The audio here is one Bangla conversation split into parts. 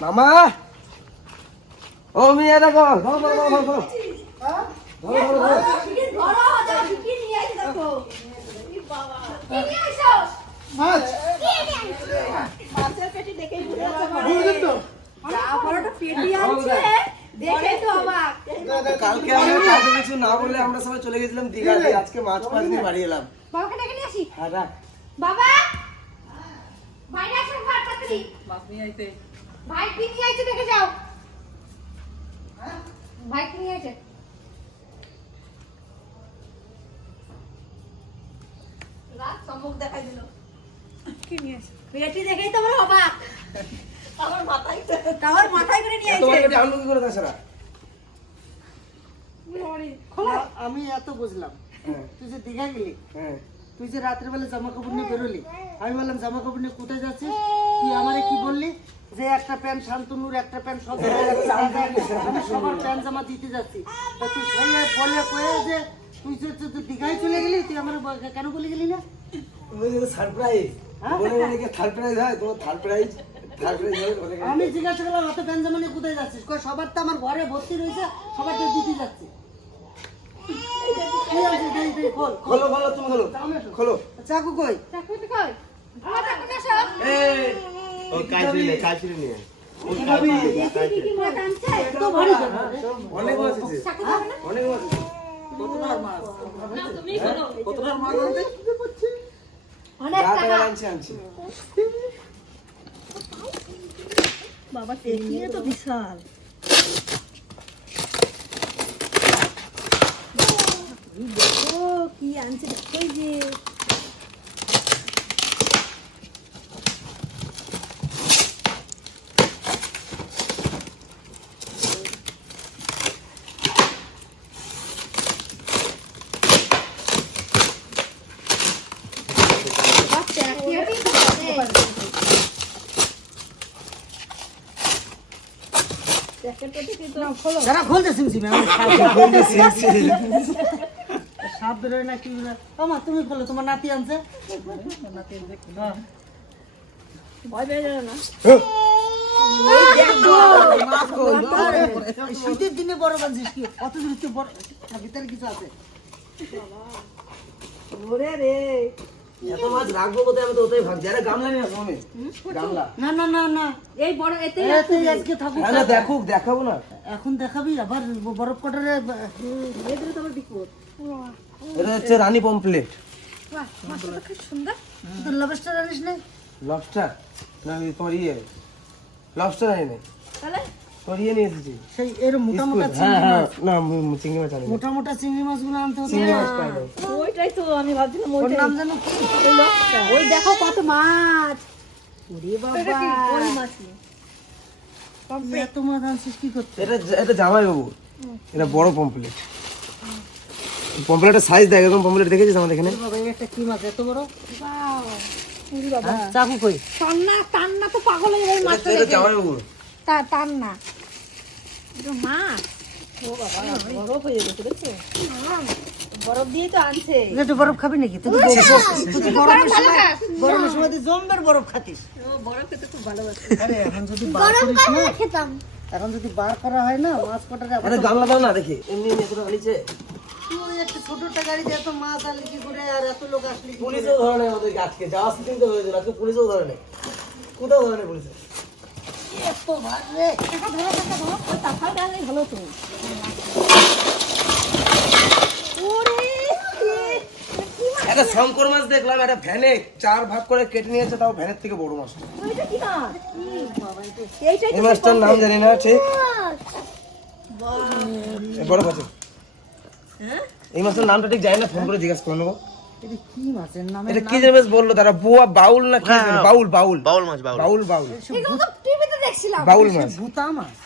মামা! ও মিয়া দেখো ধরো ধরো ধরো ধরো ধরো ধরো ধরো মাছ। মাছের পেটি দেখেই বুঝে যাচ্ছে তো যা বড়টা পেটি আনছে, দেখে তো অবাক। কালকে আমরা কাউকে কিছু না বলে আমরা সবাই চলে গেছিলাম দীঘাতে। আজকে মাছ মাছ নিয়ে বাড়ি এলাম। বাবাকে ডেকে নিয়ে আসি। হ্যাঁ বাবা! বাইরে আসুন ঘর তাড়াতাড়ি। ভাই কি নিয়ে আইছে দেখে যাও। ভাই কি নিয়ে আইছে। সম্মুখ দেখাই দিল। কি নিয়ে আসে পেটি দেখেই তো আমরা অবাক। আমার মাথায় আমার মাথায় করে নিয়ে তোমার আইছে। কাছে আনলো কি করে তাছাড়া খোলা। আমি এত বুঝলাম। হ্যাঁ। তুই যে দীঘা গেলি হ্যাঁ। তুই যে রাত্রেবেলা জামা কাপড় নিয়ে বেরোলি আমি বললাম জামা কাপড় নিয়ে কোথায় যাচ্ছিস? তুই আমারে কি বললি? যে একটা প্যান্ট শান্তনুর একটা প্যান্ট সব আমি সবার প্যান্ট জামা দিতে যাচ্ছি। তা তুই সেই বলে কয়ে যে তুই যে তুই তো দীঘায় চলে গেলি তুই আমার কেন বলে গেলি না? সারপ্রাইজ হ্যাঁ? বলে বলে থার্ড প্রাইজ তোমার থার্ড প্রাইজ থার্ড প্রাইজ বলে কি? আমি জিজ্ঞাসা করলাম অত প্যান্ট জামা নিয়ে কোথায় যাচ্ছিস? সবার তো আমার ঘরে ভর্তি রয়েছে সবার তো দিতে যাচ্ছি। খোল, খোল। খোলো খোলো তুমি খোলো। খোলো। চাকু কই? চাকু কই? আমার চাকু না সব এই ও কাইছিরি নে কাইছিরি নে কি কি মাছ আনছে তো ভারী জামা রে। অনেক মাছ আছে। চাকু খাবে না? অনেক মাছ আছে। অনেক যা টাকা। টাকা আনছে আনছে। বাবা টেকিয়ে তো বিশাল। দেখো কি আনছে দেখো যে বাচ্চা কি আছে প্যাকেটটা থেকে তো খোলো। যারা খুলতে আমি সাপ বেরোয় না কি আমা তুমি খোলো তোমার নাতি আনছে। ভয় পেয়ে যাবে না। শীতের দিনে বড় বানছিস কি? অত দূর বড় ভিতরে কিছু আছে। ওরে রে। এত মাছ রাখব কোথায়? আমি তো ওটাই ভাবছি আরে গামলা নিয়ে আসব আমি গামলা। না না না না। এই বড় এতে এতে আজকে থাকুক না দেখুক দেখাবো না। এখন দেখাবি আবার বরফ কটারে এদের তো আমার বিপদ এটা হচ্ছে রানী পমপ্লেট বাহ মাছটা খুব সুন্দর। তোর লবেস্টার আনিস না। লবস্টার না তোমার ইয়ে। লবস্টার আনি নাই তাহলে? ইয়ে নিয়ে এসেছি। সেই এর মোটা মোটা। হ্যাঁ হ্যাঁ না উম, চিংড়ি মাছ আনি মোটা মোটা চিংড়ি মাছগুলো আনতে হতো চিংড়ি মাছ পাই ওইটাই তো আমি ভাবছিলাম ওর ওইটাই নাম জানো কি? ওই দেখো কত মাছ। ওরে বাবা। ওই মাছ এত মাছ আনছিস কি করতে? এটা এটা জামাই বাবু এটা বড় পমপ্লেট পমপ্লেটের সাইজ দেখ এরকম পমপ্লেট দেখেছিস আমাদের এখানে? বাবা একটা কি মাছ এত বড়? বাবা। হ্যাঁ, চাকু কই? টান্না টান্না তো পাগল হয়ে যাবে মাছটা এটা দেখে। টান্না। এটা মাছ। ও বাবা বরফ হয়ে গেছে দেখছ? বরফ দিয়ে তো আনছে। একটু বরফ খাবি নাকি? তুই তুই গরমের সময় গরমের সময় তুই জম্বের বরফ খাতিস। বরফ খেতে খুব ভালোবাসে। আরে এখন যদি বার করিস না এখন যদি বার করা হয় না মাছ আবার আরে দাও না দেখি। এমনি এমনি এতটা আনিছে। তুই একটা ছোট একটা গাড়িতে এত মাছ আনলি কি করে আর এত লোক আসলি করে? পুলিশও ধরে নেয় আমাদেরকে আজকে। যাওয়ার সিজন তো হয়েছিল আজকে পুলিশও ধরে নেয়। কোথাও ধরে নেয় পুলিশে এত ভাত রে। টাকা ধরো টাকা ধরো ওই তাছাড়া গেলেই ভালো তো একটা শঙ্কর মাছ দেখলাম একটা ভ্যানে চার ভাগ করে কেটে নিয়েছে তাও ভ্যানের থেকে বড় মাছ। এই মাছটার নাম জানি না ঠিক বড় মাছ এই মাছটার নামটা ঠিক জানি না ফোন করে জিজ্ঞাসা করে নেব। এটা কি মাছের নামে? এটা কি যেন বেশ বলল তারা বুয়া বাউল না কি যেন? বাউল বাউল। বাউল মাছ বাউল। বাউল বাউল। এগুলো তো টিভিতে দেখছিলাম। বাউল মাছ। ভূতা মাছ।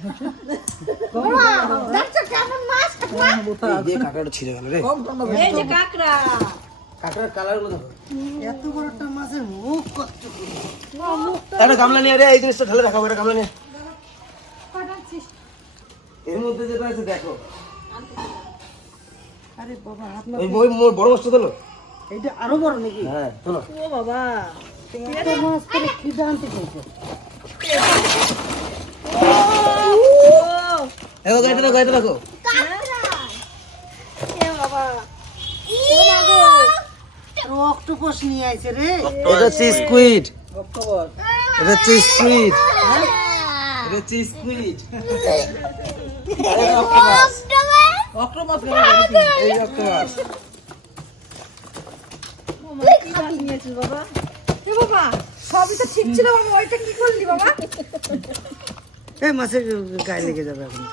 দেখছ কেমন মাছ ঠাকুমা? এই দিয়ে কাঁকড়াটা ছিঁড়ে গেল রে। এই যে কাকড়া। কাঁকড়ার কালারগুলো দেখো। এত বড় একটা মাছের মুখ কষ্ট করে একটা গামলা নিয়ে এই জিনিসটা ঢেলে দেখাবো একটা গামলা নিয়ে। এর মধ্যে যেটা আছে দেখো। আরে বাবা হাত ওই ওই মোর বড় মাছটা তোলো। এইটা আরও বড় নাকি? হ্যাঁ তোলো। ও বাবা এত মাছ করে খিদে আনতে চাইছে এ দেখো এটা দেখো এটা দেখো এ বাবা। অক্টোপাস নিয়ে আইছে রে। এটা হচ্ছে স্কুইড এটা হচ্ছে স্কুইড এটা হচ্ছে স্কুইড অক্টোপাস এই অক্টোপাস মাছ নিয়েছিস বাবা? এ বাবা সবই তো ঠিক ছিল বাবা ওইটা কি করলি বাবা? এই মাছের গায়ে লেগে যাবে এখন।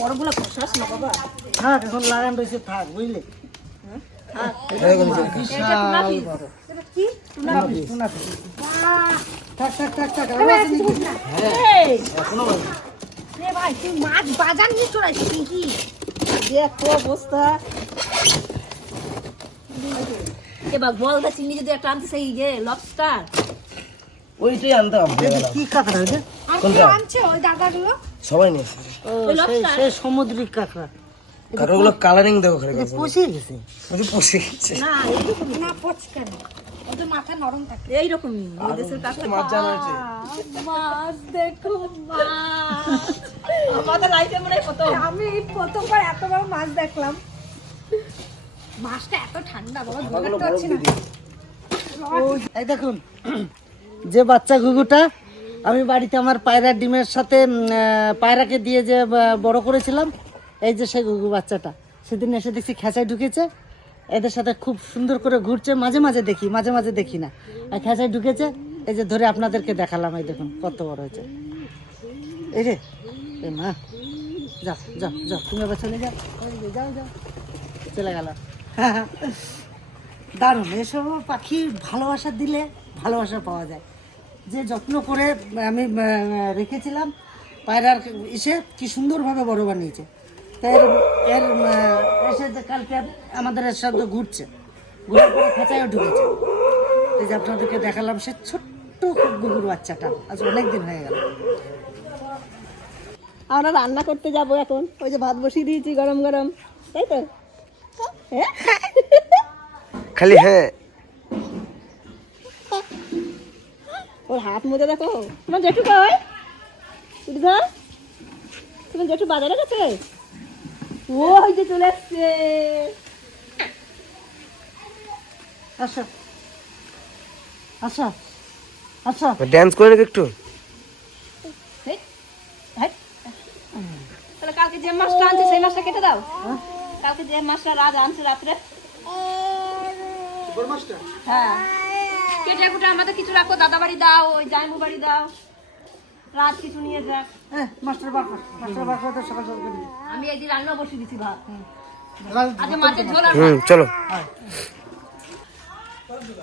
বড়গুলো খসাস না বাবা থাক এখন লাগান রয়েছে থাক বুঝলে? চিংড়ি যদি একটা আনতে সেই ইয়ে লবস্টার ওইটাই আনতে হবে কি কাঁকড়া কোনটা? আনছে ওই দাদাগুলো সবাই নিয়েছে ও সেই সেই কাঁকড়া কারও ওগুলো কালারিং দেবো খালি পচে গেছে। পচে গেছে? না এইরকম না পচ কেন ওদের মাথা নরম থাকে। এইরকমই বিদেশের কাছে মাছ জানা আছে মাছ দেখো মাছ আমাদের লাইফে মনে প্রথম। আমি এই প্রথমবার এত মাছ দেখলাম। মাছটা এত ঠান্ডা বাবা ধরতে পারছি না। এই দেখুন যে বাচ্চা ঘুঘুটা আমি বাড়িতে আমার পায়রার ডিমের সাথে পায়রাকে দিয়ে যে বড় করেছিলাম এই যে সেই ঘুঘু বাচ্চাটা, সেদিন এসে দেখছি খেঁচায় ঢুকেছে, এদের সাথে খুব সুন্দর করে ঘুরছে, মাঝে মাঝে দেখি, মাঝে মাঝে দেখি না। আর খেঁচায় ঢুকেছে, এই যে ধরে আপনাদেরকে দেখালাম, এই দেখুন কত বড় হয়েছে। এই রে এ মা, যাও যাও যাও, তুমি চলে যাও যাও যাও, চলে গেল। দারুণ এসব পাখি ভালোবাসা দিলে ভালোবাসা পাওয়া যায়। যে যত্ন করে আমি রেখেছিলাম, পায়রার এসে কি সুন্দরভাবে বড় বানিয়েছে। এর এর এসে যে কালকে আমাদের এর সাথে ঘুরছে ঘুরার পরে খাঁচায়ও ঢুকেছে। এই যে আপনাদেরকে দেখালাম সে ছোট্ট গুগুর বাচ্চাটা আজ অনেক দিন হয়ে গেল। আমরা রান্না করতে যাব এখন। ওই যে ভাত বসিয়ে দিয়েছি গরম গরম। তাই তো? হ্যাঁ? খালি হ্যাঁ। ওর হাত মুজে দেখো। তোমার জেঠু কই? ধর তোমার জেঠু বাজারে গেছে? ও হইতে চলে এসছে আচ্ছা আচ্ছা আচ্ছা ড্যান্স করে নাকি একটু। তাহলে কালকে যে মাছটা আনছে সেই মাছটা কেটে দাও। কালকে যে মাছটা রাজ আনছে রাত্রে। হ্যাঁ। কেটে কুটে আমাদের কিছু রাখো দাদা বাড়ি দাও ওই জাইমু বাড়ি দাও। রাত কিছু নিয়ে যাক। এ মাস্টার বার মাস্টার বার করে সকাল সকাল করে আমি এই যে রান্না বসিয়ে দিচ্ছি ভাত। কাল- মাছের ঝোল হুম চলো।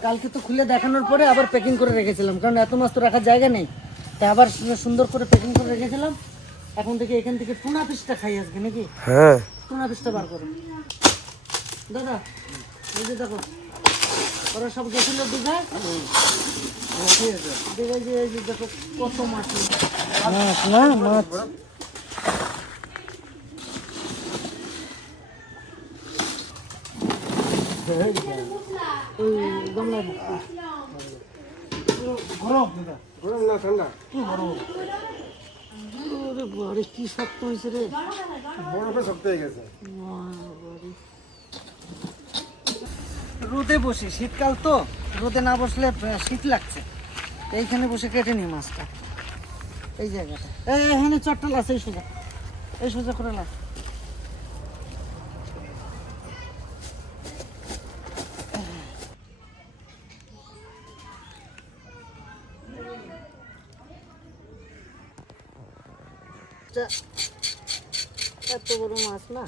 কালকে তো খুলে দেখানোর পরে আবার প্যাকিং করে রেখেছিলাম কারণ এত মাছ তো রাখার জায়গা নেই। তাই আবার সুন্দর করে প্যাকিং করে রেখেছিলাম। এখন থেকে এখান থেকে টুনা পিসটা খাই আসবে নাকি? হ্যাঁ। টুনা পিসটা বার করো। দাদা এই যে দেখো ওরা সব গেছিল দীঘায় দীঘায় যে এই যে দেখো কত মাছ। মাছ না মাছ। গরম দাদা। গরম না ঠান্ডা। ওরে বাড়ি কি শক্ত হয়েছে রে। বরফে শক্ত হয়ে গেছে। রোদে বসি, শীতকাল তো, রোদে না বসলে শীত লাগছে। এইখানে বসে কেটে নি মাছটা। এই জায়গাটা। এখানে চটটা লাস এই সোজা। এই সোজা করে লাস এত বড় মাছ না?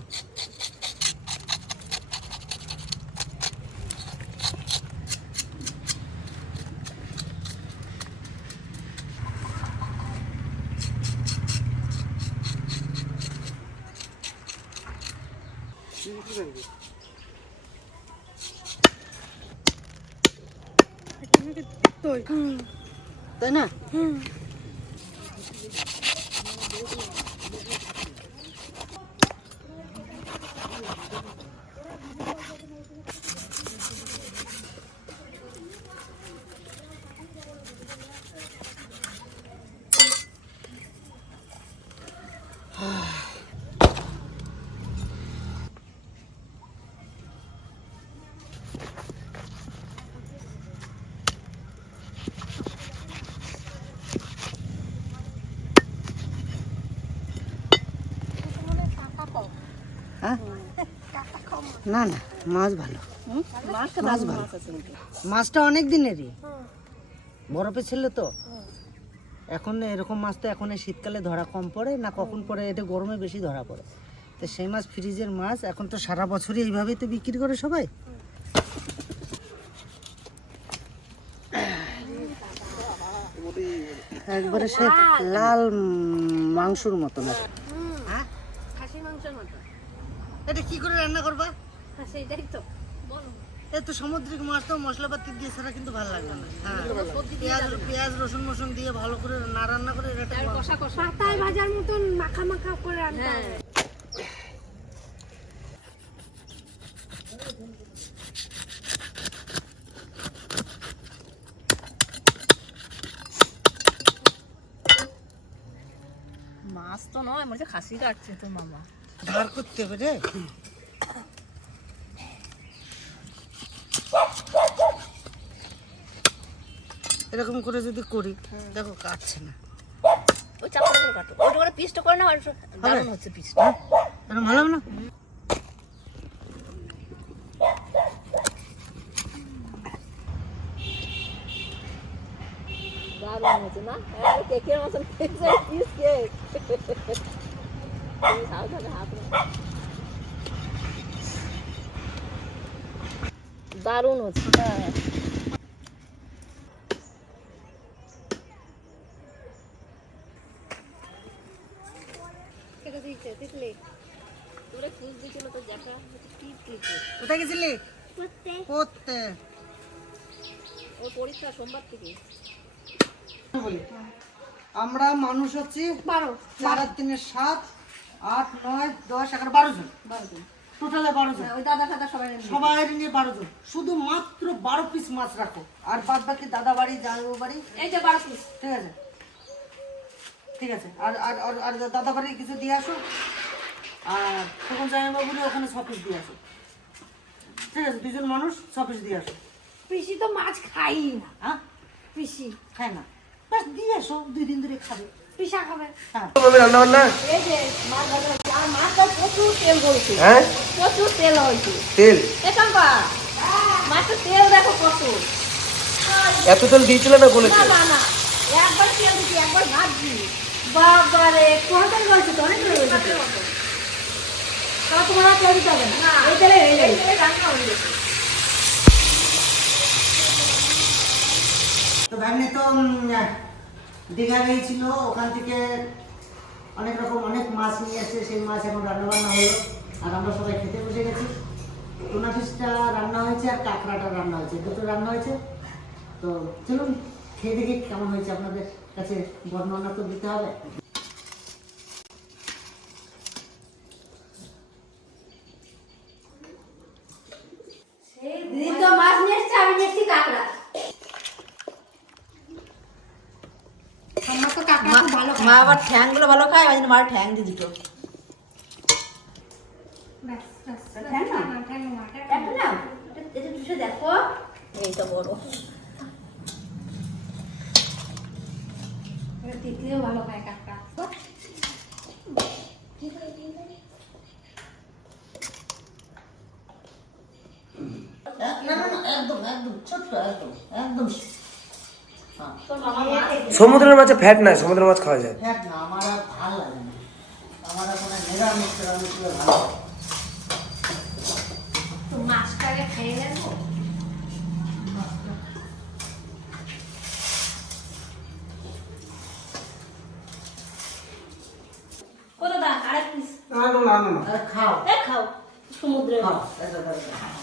তাই না না না মাছ ভালো। মাছ ভালো। মাছটা অনেক দিনেরই। বরফে ছিল তো। এখন এরকম মাছ তো এখন শীতকালে ধরা কম পড়ে না কখন পড়ে এটা গরমে বেশি ধরা পড়ে। তো সেই মাছ ফ্রিজের মাছ এখন তো সারা বছরই এইভাবেই তো বিক্রি করে সবাই। একবারে সে লাল মাংসর মতো না হ্যাঁ খাসি মাংসের মতো এটা কি করে রান্না করবা? হ্যাঁ সেইটাই তো। বলো এই সামুদ্রিক মাছ তো মশলাপাতি দিয়ে ছাড়া কিন্তু ভালো লাগবে না। হ্যাঁ। পেঁয়াজ পেঁয়াজ রসুন মসুন দিয়ে ভালো করে না রান্না করে এটা কষা কষা। পাতায় ভাজার মতন মাখা মাখা করে রান্না মাছ তো নয় মনে হচ্ছে খাসি কাটছে তোর মামা। ধার করতে হবে রে। এরকম করে যদি করি দেখো কাটছে না। ওই করে কাটো। ওইটা করে পিসটা করে না দারুণ হচ্ছে পিসটা এরকম ভালো না? দারুণ হচ্ছে না? হ্যাঁ কেকের মতন পিস কেক। দারুণ হচ্ছে। কোথায় গেছিলি? পড়তে। ওর পরীক্ষা সোমবার থেকে আমরা মানুষ হচ্ছি বারো। চার তিনের সাত। আট নয় দশ এগারো বারো জন। বারো জন। টোটালে বারো জন। ওই দাদা ফাদা সবাই সবাই নিয়ে বারো জন। শুধু মাত্র বারো পিস মাছ রাখো। আর বাদ বাকি দাদা বাড়ি জামাইবাবু বাড়ি। এই যে বারো পিস ঠিক আছে। ঠিক আছে। আর আর আর আর দাদা বাড়ি কিছু দিয়ে আসো। আর তখন জামাইবাবুরে ওখানে ছ পিস দিয়ে আসো। ঠিক আছে দুজন মানুষ ছ পিস দিয়ে আসো। পিসি তো মাছ খাই না। হ্যাঁ? পিসি। খায় না। ব্যাস দিয়ে আসো। দুই দিন ধরে খাবে। খাবে। হ্যাঁ। তুমি রান্না বান্না এই যে মাছ ভাজা হচ্ছে আর মাছটা প্রচুর তেল হ্যাঁ? প্রচুর তেল হয়েছে। তেল? একাম্পা মাছের তেল দেখো কত। এত তেল দিয়েছিল না বলেছে না না না। একবার তেল দিচ্ছি একবার ভাজছি বাবারে কোনটা বলছো তো? অনেক করে বলছো তাহলে তোমার তেল দিতে হবে না? এই তেলে হয়ে যাবে রান্না হয়ে তো ভাগ্নে তো উম, দীঘা গিয়েছিল, ওখান থেকে অনেক রকম, অনেক মাছ নিয়ে এসে সেই মাছ এখন রান্না বান্না হলো, আর আমরা সবাই খেতে বসে গেছি। টুনা ফিশটা রান্না হয়েছে আর কাঁকড়াটা রান্না হয়েছে, দুটো রান্না হয়েছে। তো চলুন, খেয়ে দেখি কেমন হয়েছে আপনাদের কাছে বর্ণনা তো দিতে হবে। মাছ নিয়ে এসছে, আমি নিয়ে এসছি কাঁকড়া আমার তো কাঁকড়া খুব ভালো মা আবার ঠ্যাংগুলো ভালো খায় ওই জন্য মার ঠ্যাং দিয়ে দিত ব্যাস ব্যাস ঠ্যাং না ঠ্যাং না একটা নাও এটা চুষে দেখো এইটা বড় তিতলিও ভালো খায় কাঁকড়া না না না একদম একদম ছোট্ট একদম একদম হ্যাঁ সমুদ্রের ফ্যাট নাই সমুদ্রের মাছ খাওয়া যায়। ফ্যাট না, আমার আর ভালো লাগে না। আমার এখন নেড়া নিরামিষ ভালো লাগে। তো মাছটাকে খেয়ে নেব কত দাম আরেক পিস আরে খাও এই খাও সমুদ্রে খাও এটা দাও, এটা দাও।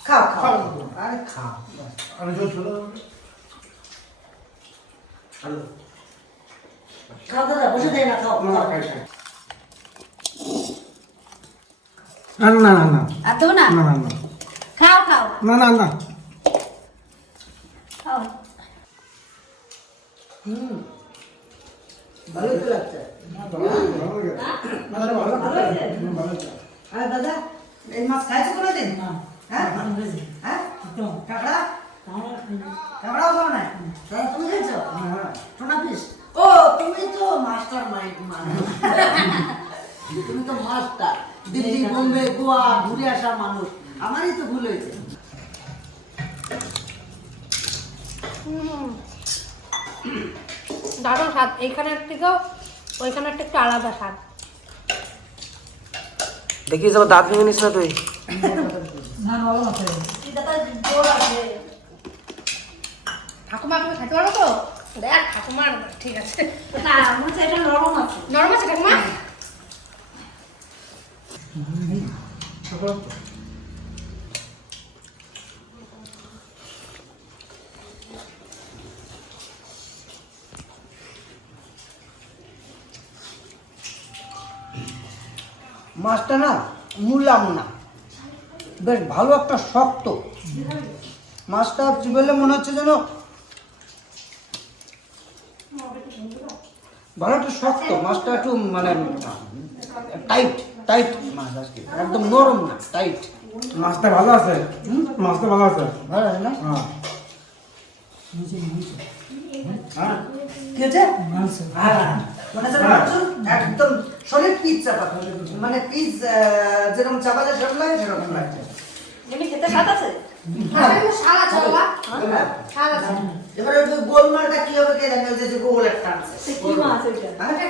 খাও খাও আরে খাও বাস। খাও দাদা বসে দেয় না খাও খাও। না না না না এত না। না না না। খাও খাও। না না না। খাও। হুম। ভালোই তো লাগছে আরে দাদা এই মাছ খাইছো কোনোদিন? হ্যাঁ? হ্যাঁ? কাঁকড়া? কাঁকড়াও খাও না। তুমি খেয়েছো? টোনা পিস? ও তুমি তো মাস্টার মাইন্ড মানুষ। তুমি তো মাস্টার। দিল্লি বোম্বে গোয়া ঘুরে আসা মানুষ। আমারই তো ভুল হয়েছে। দারুণ স্বাদ। এইখানের থেকেও ওইখানেরটা একটু আলাদা স্বাদ। দেখিস আমার দাঁত ভেঙে নিস না তুই। ঠাকুমা তুমি খেতে পারো তো? দেখ ঠাকুমার ঠিক আছে। নরম আছে। নরম আছে ঠাকুমা? মাছটা না মূল্যাম না। বেশ ভালো একটা শক্ত। মাছটা চিবেলে মনে হচ্ছে যেন ভালো একটা শক্ত, মাছটা একটু মানে টাইট। টাইট মাছ আজকে একদম নরম না টাইট মাছটা ভালো আছে? মাছটা ভালো আছে? ভালো আছে না? হ্যাঁ। হ্যাঁ। কি আছে হ্যাঁ। মানে একদম পিস চাপা মানে পিস যেরকম চাপা যায় সেরকম লাগে সেরকম লাগছে। এমনি খেতে স্বাদ আছে?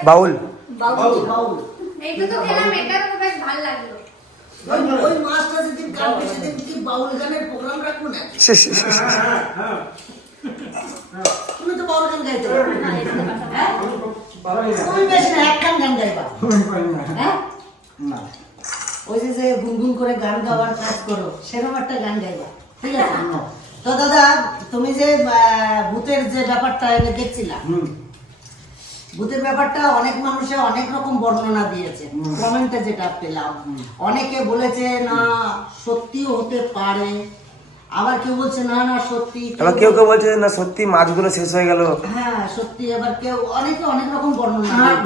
বাউল বাউল। বাউল। তো খেলাম এটা তো বেশ ভালো লাগল। ওই মাছটা যেদিন কাটবে সেদিন কি বাউল গানের প্রোগ্রাম রাখব না তুমি তো বাউল গান গাইতে পারো। হ্যাঁ? তুমি বেশ এক গান গান গাইবা। হ্যাঁ? না। ওই যে যে গুনগুন করে গান গাওয়ার কাজ করো সেরকম একটা গান গাইবা। ঠিক আছে? তো দাদা তুমি যে আহ, ভূতের যে ব্যাপারটা এনে দেখছিলা হুম। ভূতের ব্যাপারটা অনেক মানুষে অনেক রকম বর্ণনা দিয়েছে। কমেন্টে যেটা পেলাম। অনেকে বলেছে না সত্যিও হতে পারে। আবার কেউ বলছে না না সত্যি আবার কেউ কেউ বলছে না সত্যি মাছগুলো শেষ হয়ে গেল। হ্যাঁ সত্যি। এবার কেউ অনেকে অনেক রকম বর্ণনা হ্যাঁ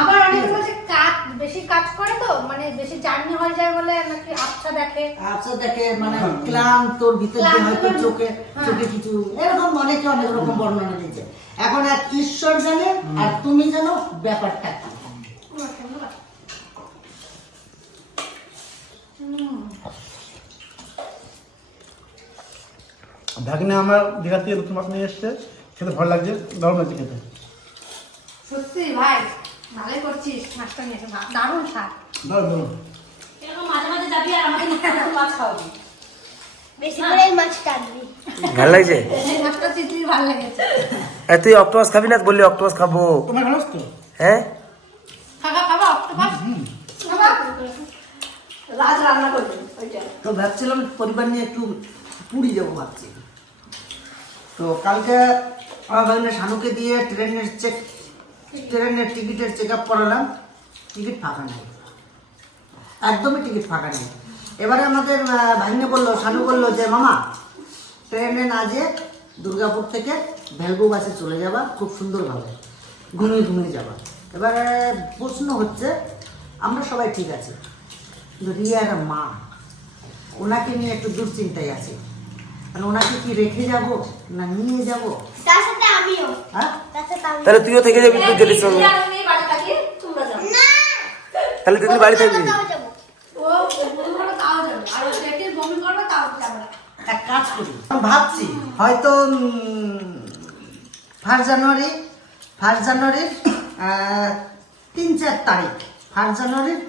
আবার অনেকে বলছে কাজ বেশি কাজ করে তো? মানে বেশি জার্নি হয়ে যায় বলে নাকি আচ্ছা দেখে? আচ্ছা দেখে মানে ক্লান্ত ভিতর দিয়ে হয়তো চোখে হ্যাঁ। চোখে কিছু এরকম অনেকে অনেক রকম বর্ণনা দিয়েছে। এখন আর ঈশ্বর জানে আর তুমি জানো ব্যাপারটা কি। ভাগিনে আমার দীঘা থেকে নতুন মাছ নিয়ে এসছে। খেতে ভালো লাগছে দারুণ লাগছে খেতে। সত্যি ভাই ভালোই করছিস মাছটা নিয়েছে দারুণ স্বাদ। দারুণ দারুণ। এরকম মাঝে মাঝে যাবি আর আমাকে নিয়ে মাছ খাওয়াবি। বেশি করে এই মাছটা আনবি ভালো লাগছে? মাছটা চিত্রি ভালো লেগেছে। এ, তুই অক্টোপাস খাবি না? বললি অক্টোপাস খাব। ভালো হ্যাঁ? খাবা খাবা অক্টোপাস খাবা? রাজ রান্না করবি তো ভাবছিলাম পরিবার নিয়ে একটু পুরী যাব ভাবছি। তো কালকে আমার ভাগ্নে শানুকে দিয়ে ট্রেনের চেক ট্রেনের টিকিটের চেক আপ করালাম। টিকিট ফাঁকা নেই। একদমই টিকিট ফাঁকা নেই। এবারে আমাদের ভাগ্নে বলল শানু বলল যে মামা ট্রেনে না যেয়ে দুর্গাপুর থেকে ভ্যালগো বাসে চলে যাবা খুব সুন্দরভাবে। ঘুমিয়ে ঘুমিয়ে যাবা। এবারে প্রশ্ন হচ্ছে আমরা সবাই ঠিক আছি কিন্তু রিয়ার মা ওনাকে নিয়ে একটু দুশ্চিন্তায় আছে। মানে ওনাকে কি রেখে যাব না নিয়ে যাব? তার সাথে আমিও। হ্যাঁ? তার সাথে আমি তাহলে তুইও থেকে যাবি জেলির সঙ্গে তাহলে তুই বাড়ি থাকবি। কাজ করি আমি ভাবছি হয়তো ফার্স্ট জানুয়ারি, ফার্স্ট জানুয়ারির তিন চার তারিখ। ফার্স্ট জানুয়ারির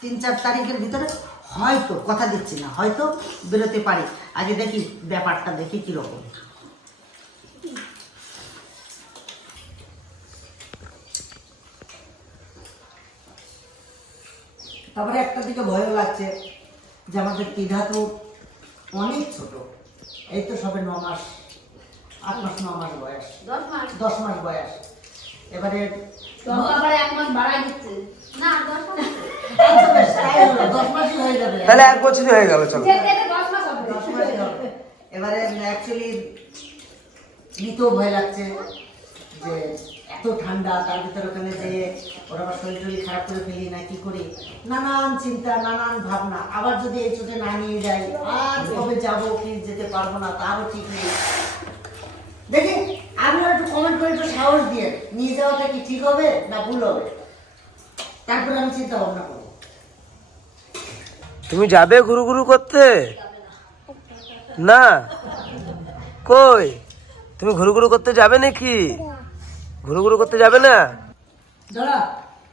তিন চার তারিখের ভিতরে হয়তো, কথা দিচ্ছি না, হয়তো বেরোতে পারি। আগে দেখি ব্যাপারটা, দেখি কীরকম। তারপরে একটা দিকে ভয়ও লাগছে যে আমাদের পিধা তো অনেক ছোট। এই তো সবে ন মাস। আট মাস ন মাস বয়স। দশ মাস? দশ মাস বয়স। এবারে তাহলে এক বছরই হয়ে গেল চলো। অ্যাকচুয়ালি নিতেও ভয় লাগছে যে এত ঠান্ডা তার ভিতরে ওখানে যে ওরা আবার শরীর টরীর খারাপ করে ফেলি না কি করি? নানান চিন্তা নানান ভাবনা। আবার যদি এই চোটে না নিয়ে যাই আর কবে যাব কি যেতে পারব না তারও ঠিক নেই। দেখি আপনারা একটু কমেন্ট করে একটু সাহস দিয়ে নিয়ে যাওয়াটা কি ঠিক হবে না ভুল হবে? তারপরে আমি চিন্তা ভাবনা করব। তুমি যাবে ঘুরু ঘুরু করতে? না? কই? তুমি ঘুরু ঘুরু করতে যাবে নাকি? ঘুরু ঘুরু করতে যাবে না? দাঁড়া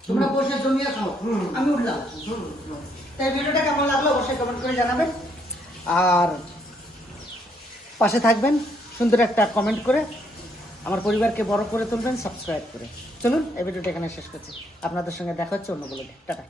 তোমরা জমিয়ে খাও। আমি উঠলাম। তাই ভিডিওটা কেমন লাগল অবশ্যই কমেন্ট করে জানাবেন আর পাশে থাকবেন। সুন্দর একটা কমেন্ট করে আমার পরিবারকে বড় করে তুলবেন সাবস্ক্রাইব করে। চলুন, এই ভিডিওটা এখানে শেষ করছি। আপনাদের সঙ্গে দেখা হচ্ছে অন্য বলে টাটা।